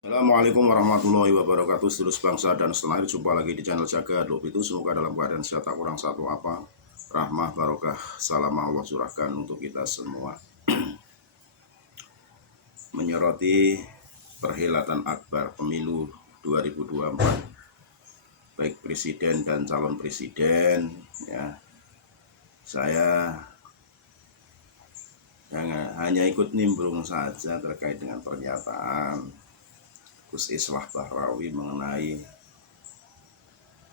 Assalamualaikum warahmatullahi wabarakatuh. Seluruh bangsa dan setanah air, jumpa lagi di channel Jaga Dop itu. Semoga dalam keadaan sehat, tak kurang satu apa. Rahmah, barokah, salam Allah curahkan untuk kita semua. Menyoroti perhelatan akbar pemilu 2024, baik presiden dan calon presiden, ya, saya hanya ikut nimbrung saja terkait dengan pernyataan Gus Islah Bahrawi mengenai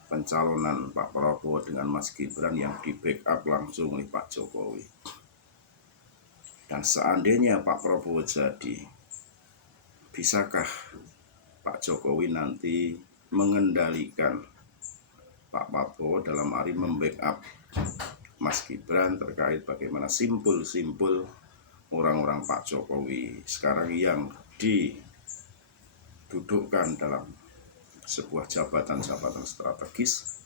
pencalonan Pak Prabowo dengan Mas Gibran yang di backup langsung oleh Pak Jokowi. Dan seandainya Pak Prabowo jadi, bisakah Pak Jokowi nanti mengendalikan Pak Prabowo dalam arti membackup Mas Gibran terkait bagaimana simpul-simpul orang-orang Pak Jokowi sekarang yang didudukkan dalam sebuah jabatan-jabatan strategis.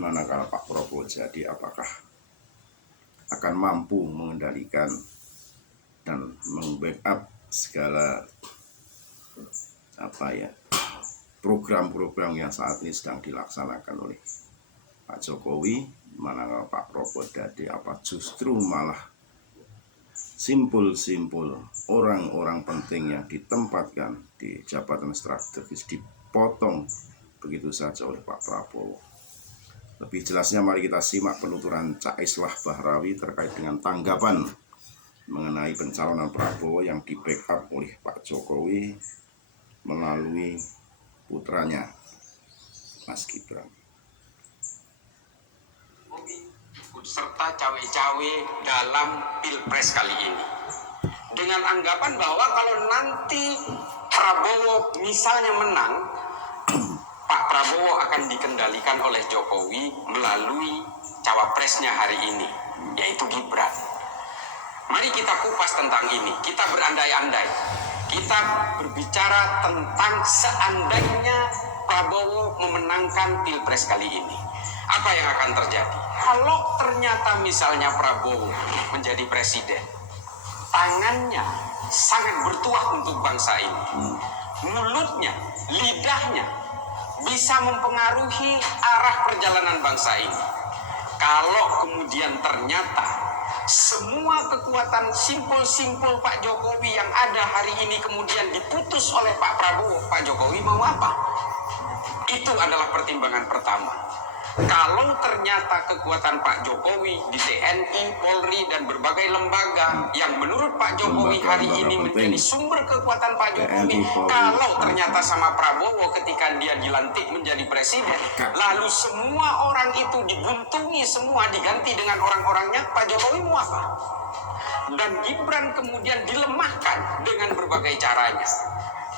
Manakala Pak Prabowo jadi, apakah akan mampu mengendalikan dan membackup segala program-program yang saat ini sedang dilaksanakan oleh Pak Jokowi. Manakala Pak Prabowo jadi, apa justru malah simpul-simpul orang-orang penting yang ditempatkan di jabatan strategis dipotong begitu saja oleh Pak Prabowo. Lebih jelasnya mari kita simak penuturan Cak Islah Bahrawi terkait dengan tanggapan mengenai pencalonan Prabowo yang di backup oleh Pak Jokowi melalui putranya Mas Gibran. Serta cawe-cawe dalam pilpres kali ini dengan anggapan bahwa kalau nanti Prabowo misalnya menang, Pak Prabowo akan dikendalikan oleh Jokowi melalui cawapresnya hari ini, yaitu Gibran. Mari kita kupas tentang ini, kita berandai-andai, kita berbicara tentang seandainya Prabowo memenangkan pilpres kali ini, apa yang akan terjadi? Kalau ternyata misalnya Prabowo menjadi presiden, tangannya sangat bertuah untuk bangsa ini, mulutnya, lidahnya bisa mempengaruhi arah perjalanan bangsa ini. Kalau kemudian ternyata semua kekuatan simpul-simpul Pak Jokowi yang ada hari ini kemudian diputus oleh Pak Prabowo, Pak Jokowi mau apa? Itu adalah pertimbangan pertama. Kalau ternyata kekuatan Pak Jokowi di TNI, Polri, dan berbagai lembaga yang menurut Pak Jokowi hari ini menjadi sumber kekuatan Pak Jokowi, kalau ternyata sama Prabowo ketika dia dilantik menjadi presiden, lalu semua orang itu dibuntungi semua diganti dengan orang-orangnya, Pak Jokowi mau apa? Dan Gibran kemudian dilemahkan dengan berbagai caranya.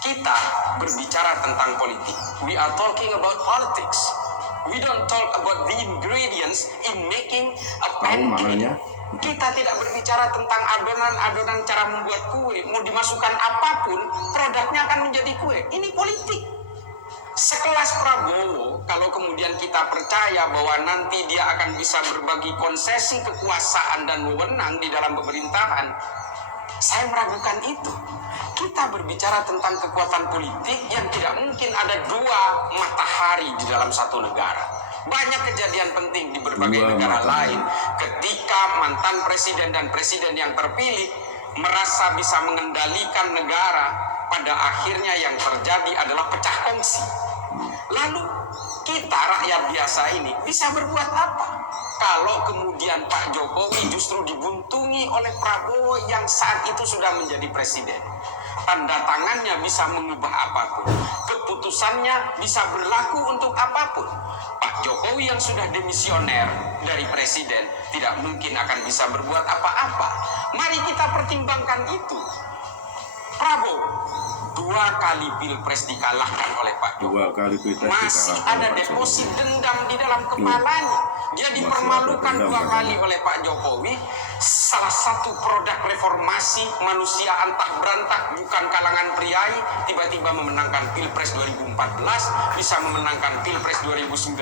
Kita berbicara tentang politik. We are talking about politics. We don't talk about the ingredients in making a pancake. Kita tidak berbicara tentang adonan-adonan cara membuat kue. Mau dimasukkan apapun, produknya akan menjadi kue. Ini politik. Sekelas Prabowo, kalau kemudian kita percaya bahwa nanti dia akan bisa berbagi konsesi kekuasaan dan wewenang di dalam pemerintahan, saya meragukan itu. Kita berbicara tentang kekuatan politik yang tidak mungkin ada dua matahari di dalam satu negara. Banyak kejadian penting di berbagai negara lain ketika mantan presiden dan presiden yang terpilih merasa bisa mengendalikan negara, pada akhirnya yang terjadi adalah pecah kongsi. Lalu kita rakyat biasa ini bisa berbuat apa kalau kemudian Pak Jokowi justru dibuntungi oleh Prabowo yang saat itu sudah menjadi presiden? Tanda tangannya bisa mengubah apapun, keputusannya bisa berlaku untuk apapun. Pak Jokowi yang sudah demisioner dari presiden tidak mungkin akan bisa berbuat apa-apa. Mari kita pertimbangkan itu. Prabowo 2 kali pilpres dikalahkan oleh Pak Jokowi. Masih ada deposit dendam di dalam kepalanya. Dia dipermalukan 2 kali oleh Pak Jokowi. salah satu produk reformasi manusia antah berantak bukan kalangan priai tiba-tiba memenangkan Pilpres 2014, bisa memenangkan Pilpres 2019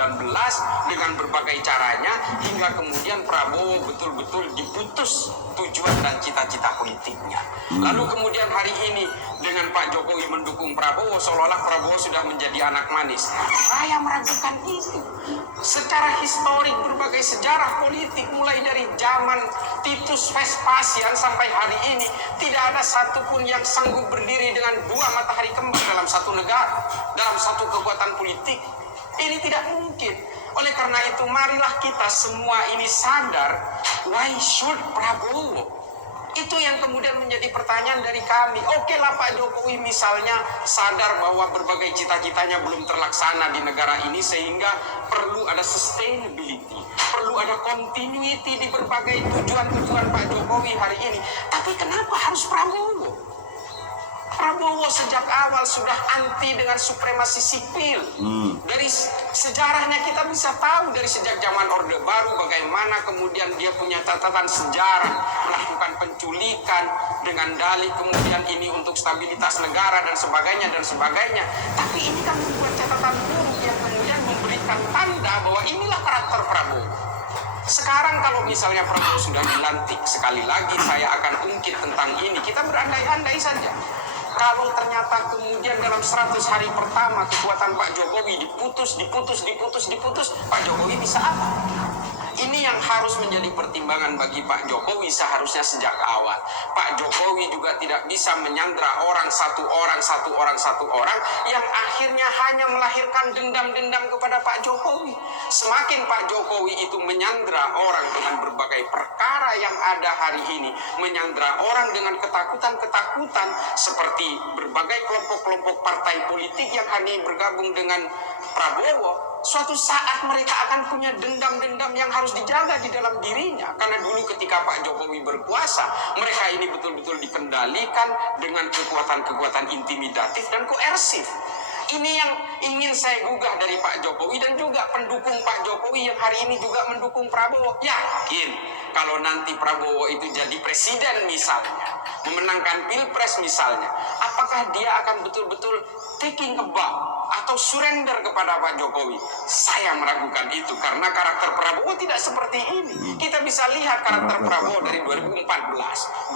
dengan berbagai caranya, hingga kemudian Prabowo betul-betul diputus tujuan dan cita-cita politiknya. Lalu kemudian hari ini dengan Pak Jokowi mendukung Prabowo, seolah-olah Prabowo sudah menjadi anak manis. Saya meragukan itu. Secara historik berbagai sejarah politik mulai dari zaman Titus Vespasian sampai hari ini tidak ada satupun yang sanggup berdiri dengan dua matahari kembar dalam satu negara, dalam satu kekuatan politik. Ini tidak mungkin. Oleh karena itu marilah kita semua ini sadar, why should Prabowo? Itu yang kemudian menjadi pertanyaan dari kami. Oke lah Pak Jokowi misalnya sadar bahwa berbagai cita-citanya belum terlaksana di negara ini, sehingga perlu ada sustainability, perlu ada continuity di berbagai tujuan-tujuan Pak Jokowi hari ini. Tapi kenapa harus Prabowo? Prabowo sejak awal sudah anti dengan supremasi sipil. Dari sejarahnya kita bisa tahu, dari sejak zaman Orde Baru bagaimana kemudian dia punya catatan sejarah melakukan penculikan dengan dalih kemudian ini untuk stabilitas negara dan sebagainya dan sebagainya. Tapi ini kan membuat catatan buruk yang kemudian memberikan tanda bahwa inilah karakter Prabowo. Sekarang kalau misalnya Prabowo sudah dilantik, sekali lagi saya akan ungkit tentang ini. Kita berandai-andai saja. Kalau ternyata kemudian dalam 100 hari pertama kekuatan Pak Jokowi diputus, Pak Jokowi bisa apa? Ini yang harus menjadi pertimbangan bagi Pak Jokowi seharusnya sejak awal. Pak Jokowi juga tidak bisa menyandra satu orang yang akhirnya hanya melahirkan dendam-dendam kepada Pak Jokowi. Semakin Pak Jokowi itu menyandra orang dengan berbagai perkara yang ada hari ini, menyandra orang dengan ketakutan-ketakutan seperti berbagai kelompok-kelompok partai politik yang hanya bergabung dengan Prabowo, suatu saat mereka akan punya dendam-dendam yang harus dijaga di dalam dirinya. Karena dulu ketika Pak Jokowi berkuasa, mereka ini betul-betul dikendalikan dengan kekuatan-kekuatan intimidatif dan koersif. Ini yang ingin saya gugah dari Pak Jokowi dan juga pendukung Pak Jokowi yang hari ini juga mendukung Prabowo. Yakin kalau nanti Prabowo itu jadi presiden misalnya, memenangkan Pilpres misalnya, apakah dia akan betul-betul taking a bow atau surrender kepada Pak Jokowi? Saya meragukan itu karena karakter Prabowo tidak seperti ini. Kita bisa lihat karakter Prabowo dari 2014,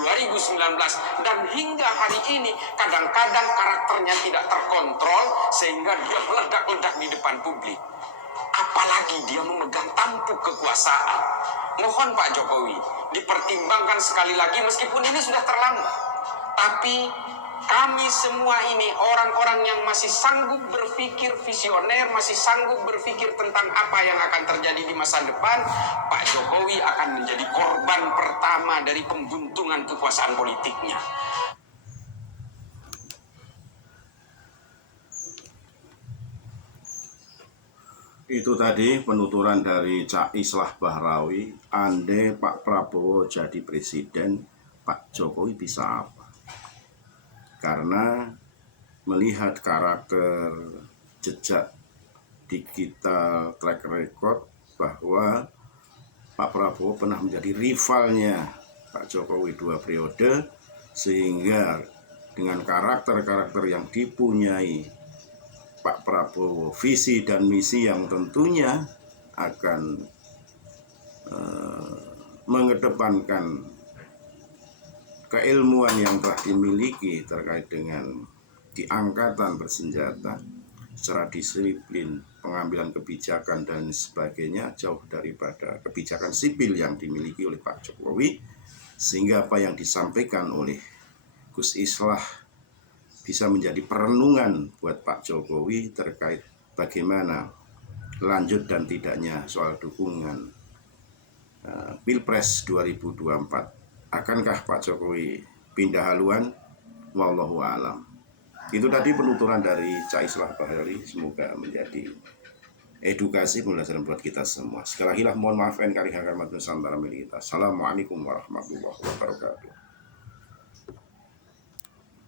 2019 dan hingga hari ini, kadang-kadang karakternya tidak terkontrol sehingga dia meledak-ledak di depan publik. Apalagi dia memegang tampuk kekuasaan. Mohon Pak Jokowi dipertimbangkan sekali lagi, meskipun ini sudah terlambat. Tapi kami semua ini orang-orang yang masih sanggup berpikir visioner, masih sanggup berpikir tentang apa yang akan terjadi di masa depan. Pak Jokowi akan menjadi korban pertama dari pembuntungan kekuasaan politiknya. Itu tadi penuturan dari Cak Islah Bahrawi. Andai Pak Prabowo jadi presiden, Pak Jokowi bisa apa? Karena melihat karakter, jejak digital, track record bahwa Pak Prabowo pernah menjadi rivalnya Pak Jokowi 2 periode, sehingga dengan karakter-karakter yang dipunyai Pak Prabowo, visi dan misi yang tentunya akan mengedepankan keilmuan yang telah dimiliki terkait dengan di angkatan bersenjata, secara disiplin, pengambilan kebijakan dan sebagainya jauh daripada kebijakan sipil yang dimiliki oleh Pak Jokowi, sehingga apa yang disampaikan oleh Gus Islah bisa menjadi perenungan buat Pak Jokowi terkait bagaimana lanjut dan tidaknya soal dukungan Pilpres 2024. Akankah Pak Jokowi pindah haluan? Wallahu a'lam. Itu tadi penuturan dari Cak Islah Bahrawi. Semoga menjadi edukasi pembelajaran buat kita semua. Sekali lagi mohon maaf NKRI Hakarmat Nusantara milik kita. Assalamualaikum warahmatullahi wabarakatuh.